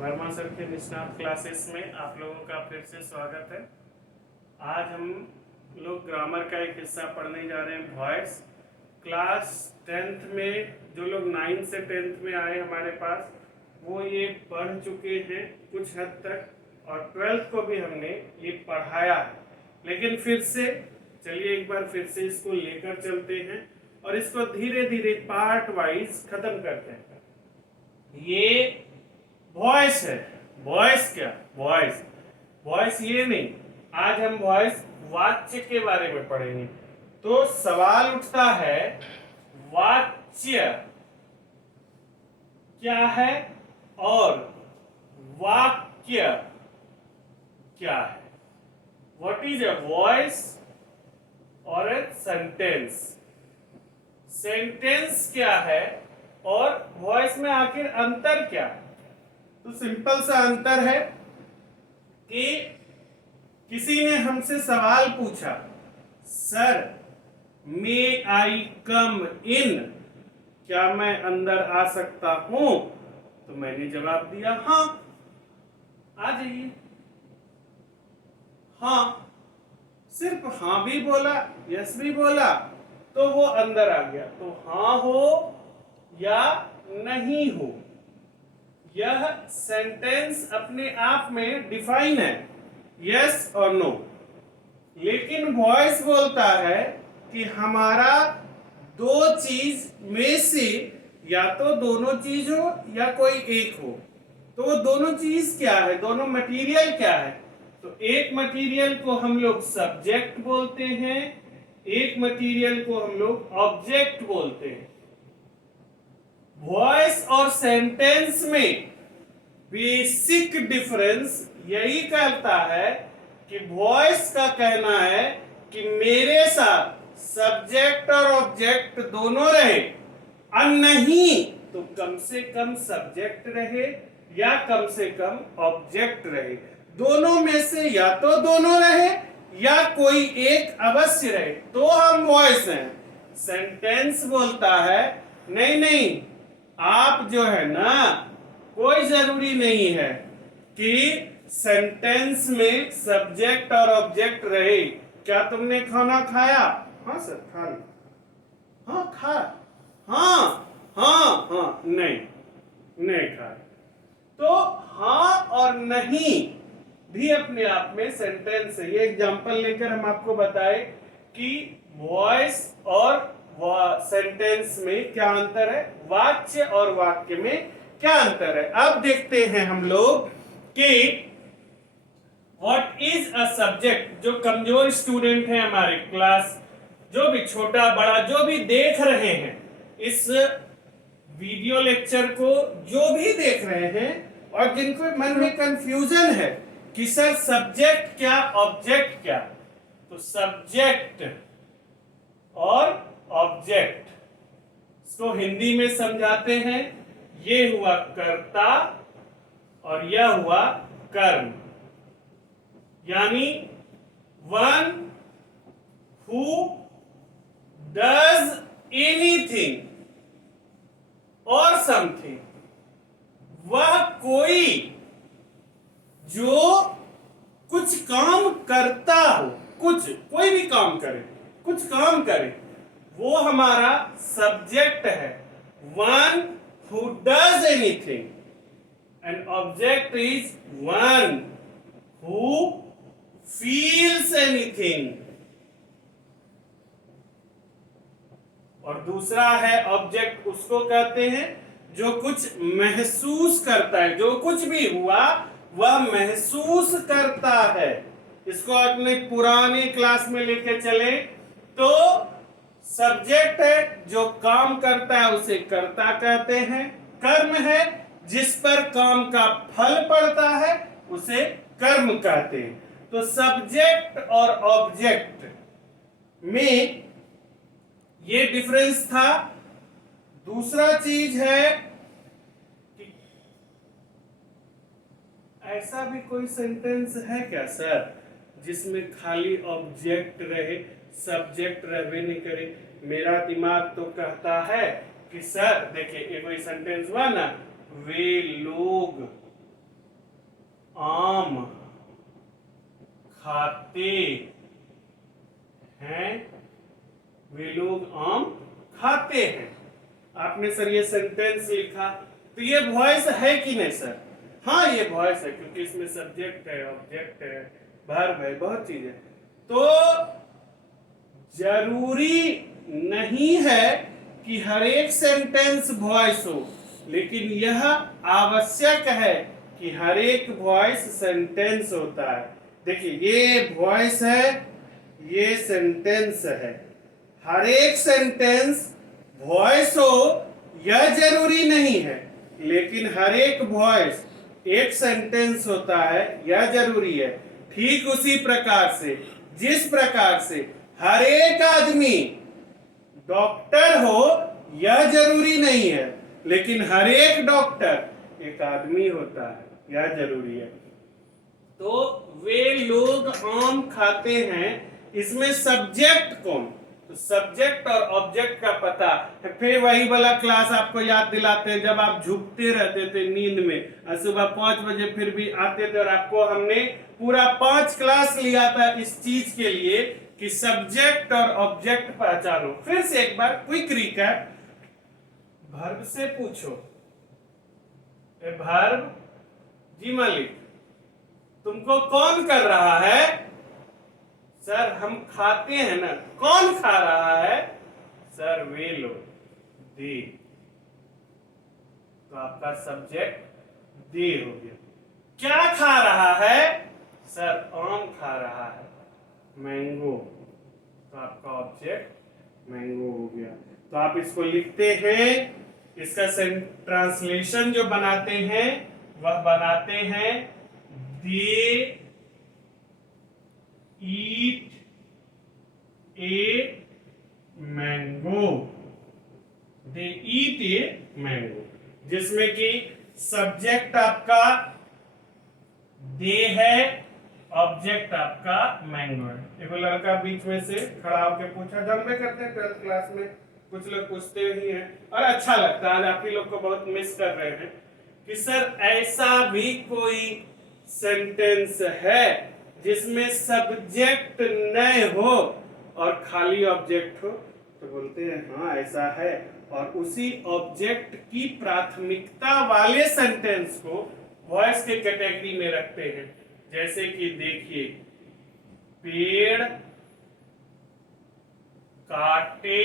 Verma sir के निष्णात classes में आप लोगों का फिर से स्वागत है। आज हम लोग ग्रामर का एक हिस्सा पढ़ने जा रहे हैं, वॉइस। क्लास 10th में जो लोग 9th से 10th में आए हमारे पास, वो ये पढ़ चुके हैं कुछ हद तक, और 12th को भी हमने ये पढ़ाया है। लेकिन फिर से चलिए एक बार फिर से इसको लेकर चलते हैं और इसको धीरे धीरे पार्ट वाइज खत्म करते हैं। ये वॉइस है। वॉइस क्या? वॉइस वॉइस ये नहीं। आज हम वॉइस वाच्य के बारे में पढ़ेंगे। तो सवाल उठता है, वाच्य क्या है और वाक्य क्या है? व्हाट इज अ वॉइस और ए सेंटेंस? सेंटेंस क्या है और वॉइस में आखिर अंतर क्या है? तो सिंपल सा अंतर है कि किसी ने हमसे सवाल पूछा, सर मे आई कम इन, क्या मैं अंदर आ सकता हूं? तो मैंने जवाब दिया हाँ, आ जाइए। हाँ, सिर्फ हाँ भी बोला, यस भी बोला, तो वो अंदर आ गया। तो हाँ हो या नहीं हो, यह सेंटेंस अपने आप में डिफाइन है, यस और नो। लेकिन वॉइस बोलता है कि हमारा दो चीज में से या तो दोनों चीज हो या कोई एक हो। तो वो दोनों चीज क्या है, दोनों मटेरियल क्या है? तो एक मटेरियल को हम लोग सब्जेक्ट बोलते हैं, एक मटेरियल को हम लोग ऑब्जेक्ट बोलते हैं। वॉइस और सेंटेंस में बेसिक डिफरेंस यही करता है कि वॉइस का कहना है कि मेरे साथ सब्जेक्ट और ऑब्जेक्ट दोनों रहे, और नहीं तो कम से कम सब्जेक्ट रहे या कम से कम ऑब्जेक्ट रहे। दोनों में से या तो दोनों रहे या कोई एक अवश्य रहे, तो हम वॉइस हैं। सेंटेंस बोलता है नहीं नहीं, आप जो है ना, कोई जरूरी नहीं है कि सेंटेंस में सब्जेक्ट और ऑब्जेक्ट रहे। क्या तुमने खाना खाया? हाँ सर खा लिया। हाँ खा। हाँ हाँ हाँ, नहीं खा। तो हाँ और नहीं भी अपने आप में सेंटेंस है। ये एग्जांपल लेकर हम आपको बताए कि वॉइस और सेंटेंस में क्या अंतर है, वाच्य और वाक्य में क्या अंतर है। अब देखते हैं हम लोग कि व्हाट इज अ सब्जेक्ट। जो कमजोर स्टूडेंट हैं हमारे क्लास, जो भी छोटा बड़ा जो भी देख रहे हैं इस वीडियो लेक्चर को, जो भी देख रहे हैं और जिनको मन में कंफ्यूजन है कि सर सब्जेक्ट क्या ऑब्जेक्ट क्या, तो सब्जेक्ट और ऑब्जेक्ट इसको हिंदी में समझाते हैं। ये हुआ कर्ता और यह हुआ कर्म, यानी वन हु डज एनीथिंग और समथिंग, वह कोई जो कुछ काम करता हो, कोई भी काम करे, कुछ काम करे, वो हमारा सब्जेक्ट है। One who does anything, and object is one who feels anything. और दूसरा है ऑब्जेक्ट, उसको कहते हैं जो कुछ महसूस करता है, जो कुछ भी हुआ वह महसूस करता है। इसको अपने पुराने क्लास में लेके चले तो सब्जेक्ट है जो काम करता है उसे कर्ता कहते हैं। कर्म है जिस पर काम का फल पड़ता है उसे कर्म कहते हैं। तो सब्जेक्ट और ऑब्जेक्ट में ये डिफरेंस था। दूसरा चीज है कि ऐसा भी कोई सेंटेंस है क्या सर जिसमें खाली ऑब्जेक्ट रहे, सब्जेक्ट रहे नहीं करे? मेरा दिमाग तो कहता है कि सर देखिए, एक कोई सेंटेंस हुआ ना, वे लोग सर ये सेंटेंस लिखा, तो ये वॉइस है कि नहीं सर? हाँ ये वॉइस है, क्योंकि इसमें सब्जेक्ट है, ऑब्जेक्ट है, वर्ब है, बहुत चीज है। तो जरूरी नहीं है कि हर एक सेंटेंस वॉइस हो, लेकिन यह आवश्यक है कि हर एक वॉइस सेंटेंस होता है। देखिए ये वॉइस है, ये सेंटेंस है। हर एक सेंटेंस वॉइस हो यह जरूरी नहीं है, लेकिन हर एक वॉइस एक सेंटेंस होता है यह जरूरी है। ठीक उसी प्रकार से जिस प्रकार से हर एक आदमी डॉक्टर हो यह जरूरी नहीं है, लेकिन हर एक डॉक्टर एक आदमी होता है यह जरूरी है। तो वे लोग आम खाते हैं, इसमें सब्जेक्ट कौन? तो सब्जेक्ट और ऑब्जेक्ट का पता है। फिर वही वाला क्लास आपको याद दिलाते हैं जब आप झुकते रहते थे नींद में और सुबह 5 बजे फिर भी आते थे, और आपको हमने पूरा 5 क्लास लिया था इस चीज के लिए कि सब्जेक्ट और ऑब्जेक्ट पहचानो। फिर से एक बार क्विक रिकैप, वर्ब से पूछो, ए वर्ब, जी मालिक तुमको कौन कर रहा है? सर हम खाते हैं ना। कौन खा रहा है? सर वे लोग, दे। तो आपका सब्जेक्ट दे हो गया। क्या खा रहा है? सर आम खा रहा है, मैंगो। तो आपका ऑब्जेक्ट मैंगो हो गया। तो आप इसको लिखते हैं, इसका ट्रांसलेशन जो बनाते हैं वह बनाते हैं they eat a mango, they eat a mango, जिसमें कि सब्जेक्ट आपका दे है, ऑब्जेक्ट आपका मैंगो है। एक लड़का बीच में से खड़ा होकर पूछा, जानते करते हैं 12th क्लास में कुछ लोग पूछते ही हैं और अच्छा लगता है, आज आप ही लोग को बहुत मिस कर रहे हैं कि सर ऐसा भी कोई सेंटेंस है जिसमें सब्जेक्ट न हो और खाली ऑब्जेक्ट हो? तो बोलते हैं हाँ ऐसा है, और उसी ऑब्जेक्ट की प्राथमिकता वाले सेंटेंस को वॉइस के कैटेगरी में रखते हैं। जैसे कि देखिए, पेड़ काटे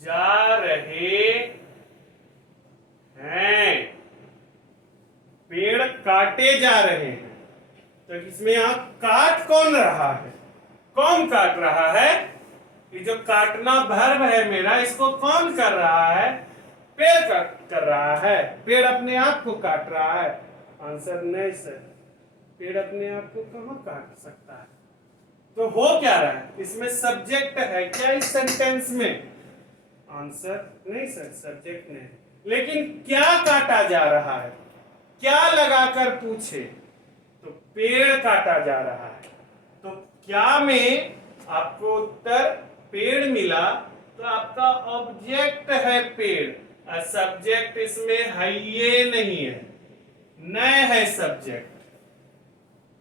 जा रहे हैं, पेड़ काटे जा रहे हैं। तो इसमें यहां काट कौन रहा है? कौन काट रहा है? ये जो काटना वर्ब है मेरा, इसको कौन कर रहा है? पेड़ कर रहा है। पेड़ अपने आप को काट रहा है? आंसर नहीं सर, पेड़ अपने आप को कहां काट सकता है। तो हो क्या रहा है? इसमें सब्जेक्ट है क्या इस सेंटेंस में? आंसर नहीं सर, सब्जेक्ट नहीं। लेकिन क्या काटा जा रहा है? क्या लगाकर पूछे तो पेड़ काटा जा रहा है। तो क्या में आपको उत्तर पेड़ मिला, तो आपका ऑब्जेक्ट है पेड़ और सब्जेक्ट इसमें है ये नहीं है, न है सब्जेक्ट।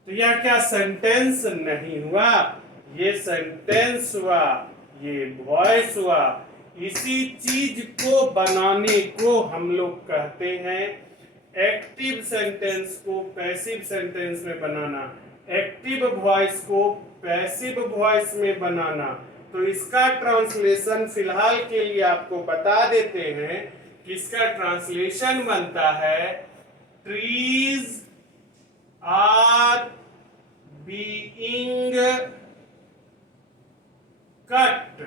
तो यह क्या सेंटेंस नहीं हुआ? ये सेंटेंस हुआ, ये वॉइस हुआ। इसी चीज को बनाने को हम लोग कहते हैं एक्टिव सेंटेंस को पैसिव सेंटेंस में बनाना, एक्टिव वॉइस को पैसिव वॉइस में बनाना। तो इसका ट्रांसलेशन फिलहाल के लिए आपको बता देते हैं कि इसका ट्रांसलेशन बनता है ट्रीज आर बीइंग कट,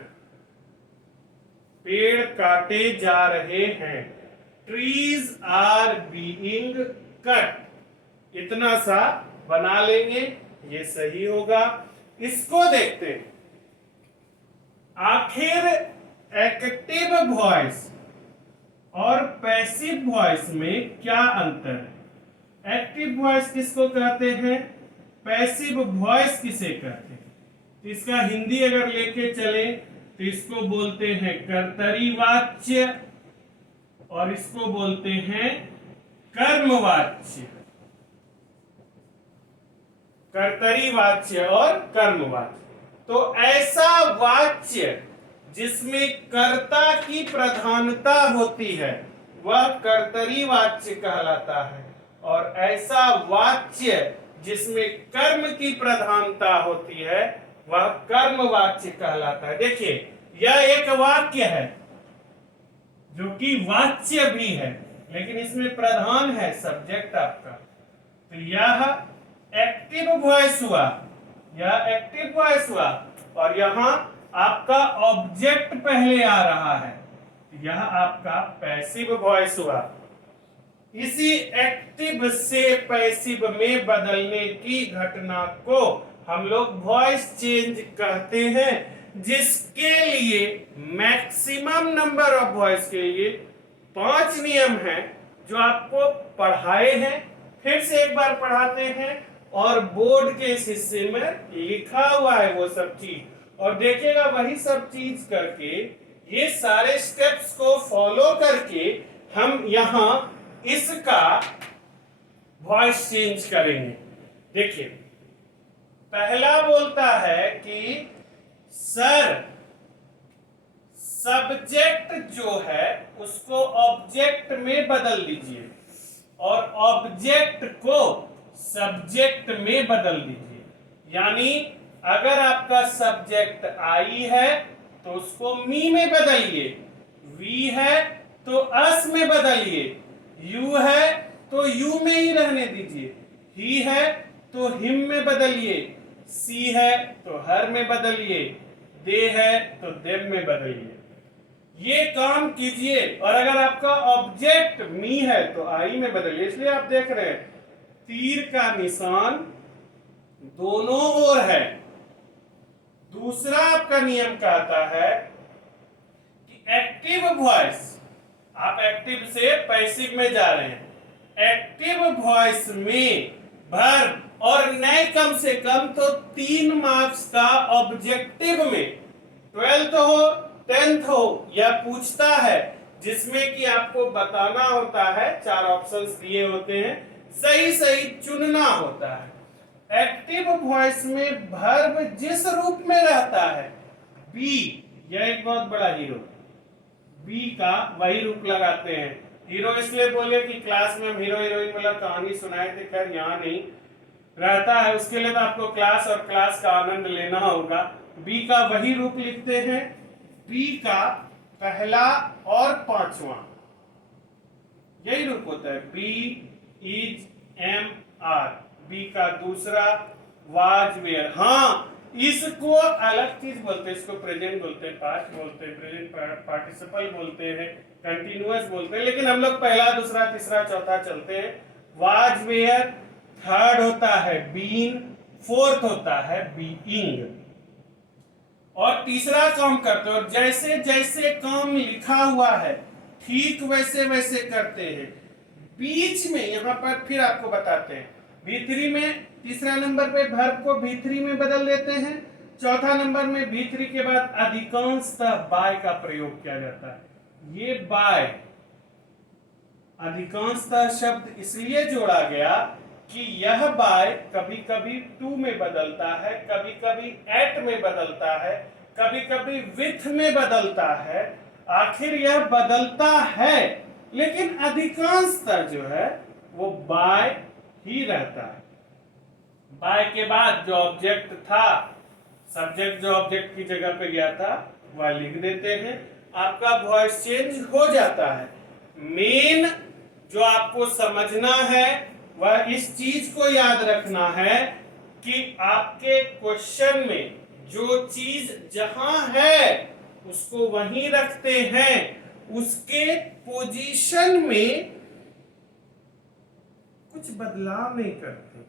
पेड़ काटे जा रहे हैं। ट्रीज आर बीइंग कट, इतना सा बना लेंगे, ये सही होगा। इसको देखते हैं, आखिर एक्टिव वॉइस और पैसिव वॉइस में क्या अंतर है? एक्टिव वॉइस किसको कहते हैं, पैसिव वॉइस किसे कहते हैं? तो इसका हिंदी अगर लेके चले तो इसको बोलते हैं कर्तरीवाच्य और इसको बोलते हैं कर्मवाच्य। कर्तरीवाच्य और कर्मवाच्य। तो ऐसा वाच्य जिसमें कर्ता की प्रधानता होती है वह कर्तरी वाच्य कहलाता है, और ऐसा वाच्य जिसमें कर्म की प्रधानता होती है वह कर्म वाच्य कहलाता है। देखिए, यह एक वाक्य है जो कि वाच्य भी है, लेकिन इसमें प्रधान है सब्जेक्ट आपका, तो यह एक्टिव वॉइस हुआ, यह एक्टिव वॉइस हुआ, और यहां आपका ऑब्जेक्ट पहले आ रहा है, यह आपका पैसिव वॉइस हुआ। इसी एक्टिव से पैसिव में बदलने की घटना को हम लोग वॉइस चेंज कहते हैं, जिसके लिए मैक्सिमम नंबर ऑफ वॉइस के लिए 5 नियम हैं जो आपको पढ़ाए हैं, फिर से एक बार पढ़ाते हैं, और बोर्ड के इस हिस्से में लिखा हुआ है वो सब चीज, और देखिएगा वही सब चीज करके ये सारे स्टेप्स को फॉलो करके हम यहां इसका वॉइस चेंज करेंगे। देखिए, पहला बोलता है कि सर, सब्जेक्ट जो है उसको ऑब्जेक्ट में बदल दीजिए और ऑब्जेक्ट को सब्जेक्ट में बदल दीजिए। यानी अगर आपका सब्जेक्ट आई है तो उसको मी में बदलिए, वी है तो अस में बदलिए, यू है तो यू में ही रहने दीजिए, ही है तो हिम में बदलिए, सी है तो हर में बदलिए, दे है तो देम में बदलिए। ये काम कीजिए, और अगर आपका ऑब्जेक्ट मी है तो आई में बदलिए। इसलिए आप देख रहे हैं तीर का निशान दोनों ओर है। दूसरा आपका नियम कहता है कि एक्टिव वॉइस, आप एक्टिव से पैसिव में जा रहे हैं, एक्टिव वॉइस में वर्ब और नए कम से कम तो 3 मार्क्स का ऑब्जेक्टिव में 12th हो 10th हो यह पूछता है, जिसमें कि आपको बताना होता है, 4 ऑप्शंस दिए होते हैं, सही सही चुनना होता है। एक्टिव वॉइस में वर्ब जिस रूप में रहता है, बी, यह एक बहुत बड़ा हीरो, बी का वही रूप लगाते हैं। हीरो इसलिए बोले कि क्लास में हम हीरो हीरोइन वाला कहानी सुनाए थे, खैर यहाँ नहीं रहता है, उसके लिए तो आपको क्लास और क्लास का आनंद लेना होगा। बी का वही रूप लिखते हैं, बी का पहला और 5वां यही रूप होता है, be, is, am, are. Be का दूसरा वाज, वेयर। हाँ, इसको अलग चीज बोलते हैं, इसको प्रेजेंट बोलते हैं, पास्ट बोलते हैं, प्रेजेंट पार्टिसिपल बोलते हैं, कंटिन्यूअस बोलते हैं, लेकिन हम लोग पहला दूसरा तीसरा चौथा चलते हैं। वाज, वेयर, थर्ड होता है बीन, फोर्थ होता है बीइंग, और तीसरा काम करते हैं। और जैसे जैसे काम लिखा हुआ है ठीक वैसे वैसे करते हैं। बीच में यहां पर फिर आपको बताते हैं, V3 में तीसरा नंबर पे वर्ब को V3 में बदल देते हैं, चौथा नंबर में V3 के बाद अधिकांशतः बाय का प्रयोग किया जाता है। ये बाय अधिकांशतः शब्द इसलिए जोड़ा गया कि यह बाय कभी कभी टू में बदलता है, कभी कभी एट में बदलता है, कभी कभी विथ में बदलता है, आखिर यह बदलता है, लेकिन अधिकांशतः जो है वो बाय ही रहता है। बाय के बाद जो ऑब्जेक्ट था, सब्जेक्ट जो ऑब्जेक्ट की जगह पे गया था वह लिख देते हैं, आपका वॉइस चेंज हो जाता है। मेन जो आपको समझना है वह इस चीज को याद रखना है कि आपके क्वेश्चन में जो चीज जहां है उसको वहीं रखते हैं, उसके पोजीशन में कुछ बदलाव नहीं करते,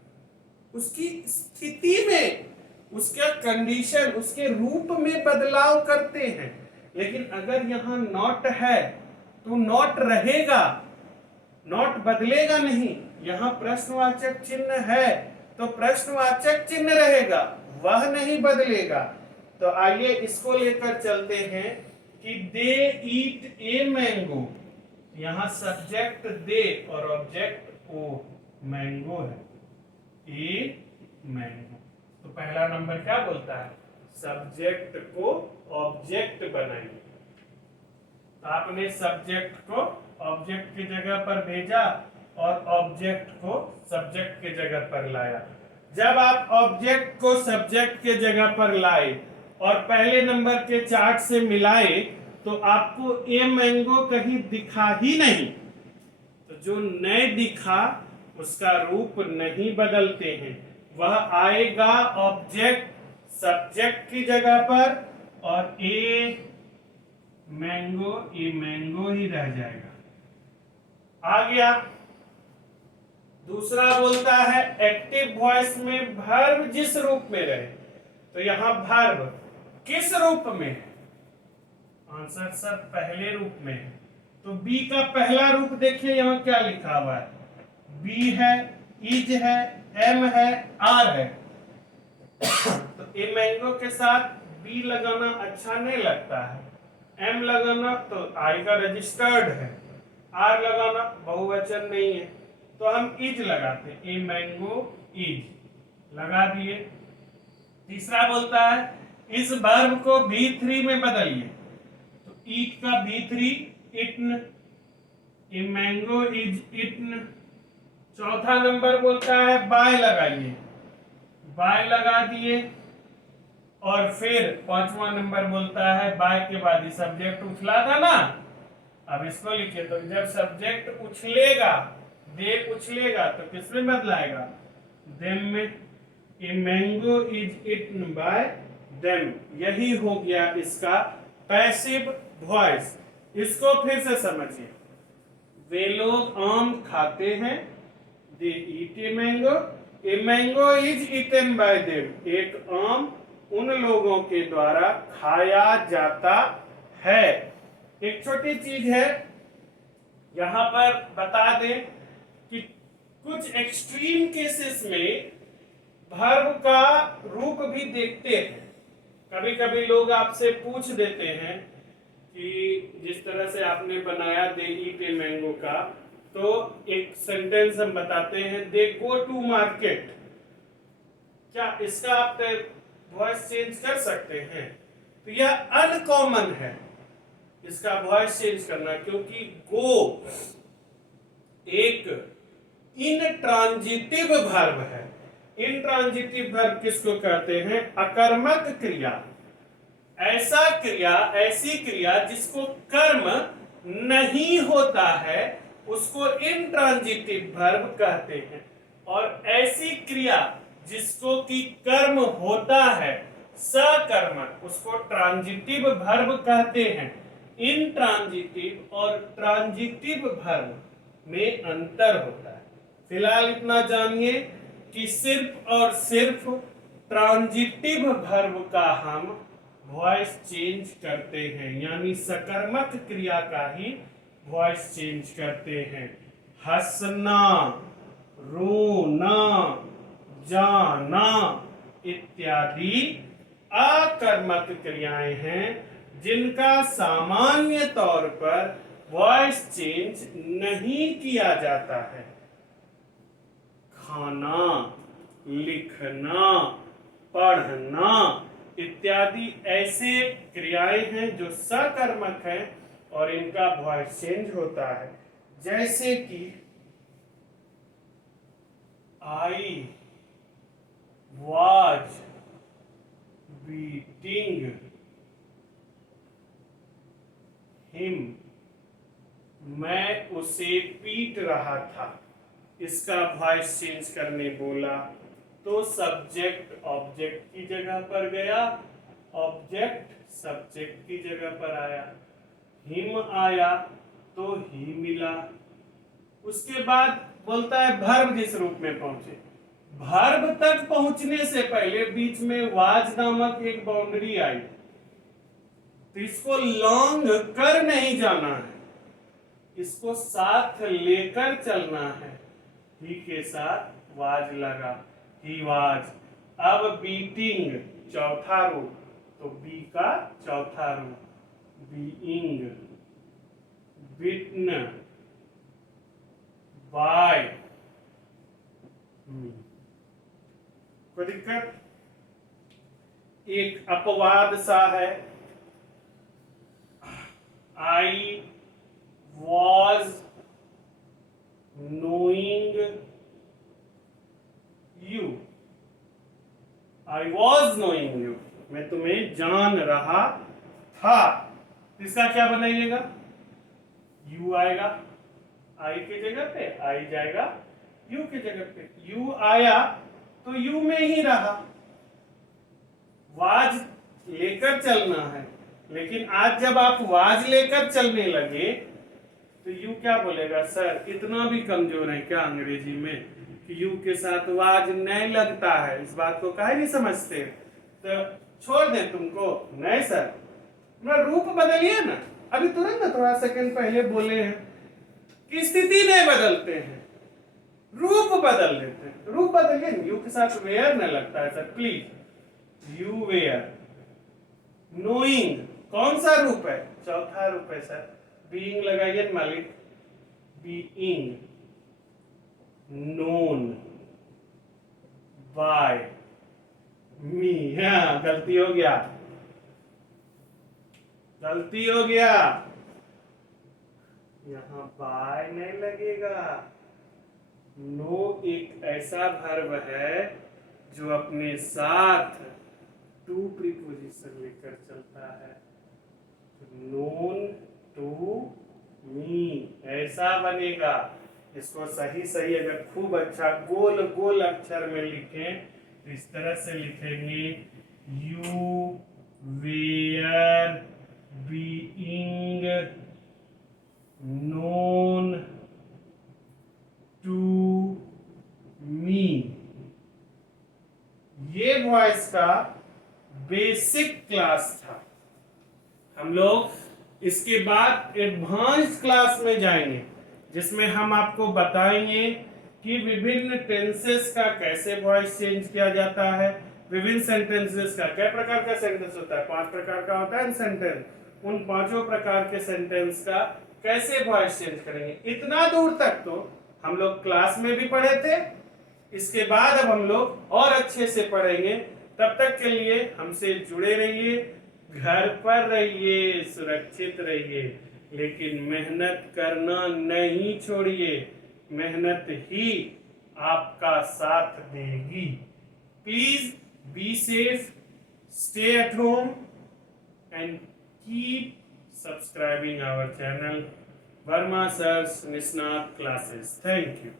उसकी स्थिति में, उसका कंडीशन, उसके रूप में बदलाव करते हैं। लेकिन अगर यहां नॉट है तो नॉट रहेगा, नॉट बदलेगा नहीं। यहां प्रश्नवाचक चिन्ह है तो प्रश्नवाचक चिन्ह रहेगा, वह नहीं बदलेगा। तो आइए इसको लेकर चलते हैं कि दे ईट ए मैंगो, यहां सब्जेक्ट दे और ऑब्जेक्ट ओ, मैंगो है, ए मैंगो। तो पहला नंबर क्या बोलता है, सब्जेक्ट को ऑब्जेक्ट बनाइए। तो आपने सब्जेक्ट को ऑब्जेक्ट की जगह पर भेजा और ऑब्जेक्ट को सब्जेक्ट की जगह पर लाया। जब आप ऑब्जेक्ट को सब्जेक्ट के जगह पर लाए और पहले नंबर के चार्ट से मिलाए तो आपको ए मैंगो कहीं दिखा ही नहीं। तो जो नए दिखा उसका रूप नहीं बदलते हैं, वह आएगा ऑब्जेक्ट सब्जेक्ट की जगह पर और ए मैंगो ही रह जाएगा। आ गया। दूसरा बोलता है एक्टिव वॉइस में वर्ब जिस रूप में रहे। तो यहां वर्ब किस रूप में है? आंसर सर पहले रूप में है। तो बी का पहला रूप देखिए यहां क्या लिखा हुआ है, बी है, इज है, एम है, आर है। तो ए मैंगो के साथ बी लगाना अच्छा नहीं लगता है, एम लगाना तो आई का रजिस्टर्ड है, आर लगाना बहुवचन नहीं है, तो हम इज लगाते हैं, ए मैंगो इज लगा दिए। तीसरा बोलता है इस वर्ब को V3 में बदलिए। तो ईट का V3 eaten, A mango is eaten. चौथा नंबर बोलता है बाय लगाइए, बाय लगा दिए। और फिर पांचवा नंबर बोलता है बाय के बाद ही सब्जेक्ट उछला था ना, अब इसको लिखिए। तो जब सब्जेक्ट उछलेगा, दे उछलेगा तो किसमें बदलाएगा, देम में। ए mango is eaten by them, यही हो गया इसका पैसिव वॉइस। इसको फिर से समझिए, वे लोग आम खाते हैं, they eat a mango is eaten by them, एक आम उन लोगों के द्वारा खाया जाता है। एक छोटी चीज है यहां पर बता दें कि कुछ एक्सट्रीम केसेस में वर्ब का रूप भी देखते हैं। कभी कभी लोग आपसे पूछ देते हैं कि जिस तरह से आपने बनाया दे ईट ए मैंगो का, तो एक सेंटेंस हम बताते हैं, दे गो टू मार्केट। क्या इसका आप वॉइस चेंज कर सकते हैं? तो यह अनकॉमन है इसका वॉइस चेंज करना, क्योंकि गो एक इनट्रांजिटिव वर्ब है। इनट्रांजिटिव वर्ब किसको कहते हैं? अकर्मक क्रिया। ऐसी क्रिया जिसको कर्म नहीं होता है उसको इनट्रांजिटिव वर्ब कहते हैं, और ऐसी क्रिया जिसको कि कर्म होता है सकर्मक, उसको ट्रांजिटिव वर्ब कहते हैं। इनट्रांजिटिव और ट्रांजिटिव वर्ब में अंतर होता है। फिलहाल इतना जानिए कि सिर्फ और सिर्फ ट्रांजिटिव वर्ब का हम वॉइस चेंज करते हैं, यानी सकर्मक क्रिया का ही वॉइस चेंज करते हैं। हंसना, रोना, जाना इत्यादि अकर्मक क्रियाएं हैं जिनका सामान्य तौर पर वॉइस चेंज नहीं किया जाता है। खाना, लिखना, पढ़ना इत्यादि ऐसे क्रियाएं हैं जो सकर्मक हैं और इनका वॉइस चेंज होता है। जैसे कि आई was beating him, मैं उसे पीट रहा था। इसका वॉइस चेंज करने बोला तो सब्जेक्ट ऑब्जेक्ट की जगह पर गया, ऑब्जेक्ट सब्जेक्ट की जगह पर आया। हिम आया तो ही मिला। उसके बाद बोलता है वर्ब जिस रूप में पहुंचे। वर्ब तक पहुंचने से पहले बीच में वाज नामक एक बाउंड्री आई, तो इसको लॉन्ग कर नहीं जाना है, इसको साथ लेकर चलना है। ही के साथ वाज लगा, ही वाज। अब बीटिंग चौथा रूप, तो बी का चौथा रूप, बीइंग, बिटन, बाय। कोई दिक्कत? एक अपवाद सा है, I was knowing you, I was knowing you, मैं तुम्हें जान रहा था। इसका क्या बनाइएगा, यू आएगा, आई के जगह पे आई जाएगा यू के जगह पे, यू आया तो यू में ही रहा। वाज लेकर चलना है, लेकिन आज जब आप वाज लेकर चलने लगे तो यू क्या बोलेगा, सर इतना भी कमजोर है क्या अंग्रेजी में कि यू के साथ वाज नहीं लगता है, इस बात को काहे नहीं समझते, तो छोड़ दे तुमको। नहीं सर, थोड़ा रूप बदलिए ना, अभी तुरंत ना थोड़ा सेकंड पहले बोले हैं कि स्थिति नहीं बदलते हैं, रूप बदल देते हैं। रूप बदलिए, यू के साथ वेयर न लगता है sir please, you were. Knowing कौन सा रूप है, चौथा रूप है सर, बीइंग लगाइए मालिक, बीइंग नोन बाय मी। हाँ गलती हो गया, गलती हो गया, यहां बाय नहीं लगेगा। नो एक ऐसा वर्ब है जो अपने साथ टू प्रीपोजिशन लेकर चलता है, नोन टू मी ऐसा बनेगा। इसको सही सही अगर खूब अच्छा गोल गोल अक्षर में लिखें तो इस तरह से लिखेंगे, you were being known to me. ये वॉइस का बेसिक क्लास था। हम लोग इसके बाद एडवांस क्लास में जाएंगे जिसमें हम आपको बताएंगे कि विभिन्न टेंसेस का कैसे वॉइस चेंज किया जाता है, विभिन्न सेंटेंसेस का कई प्रकार का सेंटेंस होता है, 5 प्रकार का होता है सेंटेंस, उन 5 प्रकार के सेंटेंस का कैसे वॉइस चेंज करेंगे। इतना दूर तक तो हम लोग क्लास में भी पढ़े थे, इसके बाद अब हम लोग और अच्छे से पढ़ेंगे। तब तक के लिए हमसे जुड़े रहिए, घर पर रहिए, सुरक्षित रहिए, लेकिन मेहनत करना नहीं छोड़िए, मेहनत ही आपका साथ देगी। Please be safe, stay at home and keep subscribing our channel Verma Sir's Nisnath Classes. Thank you.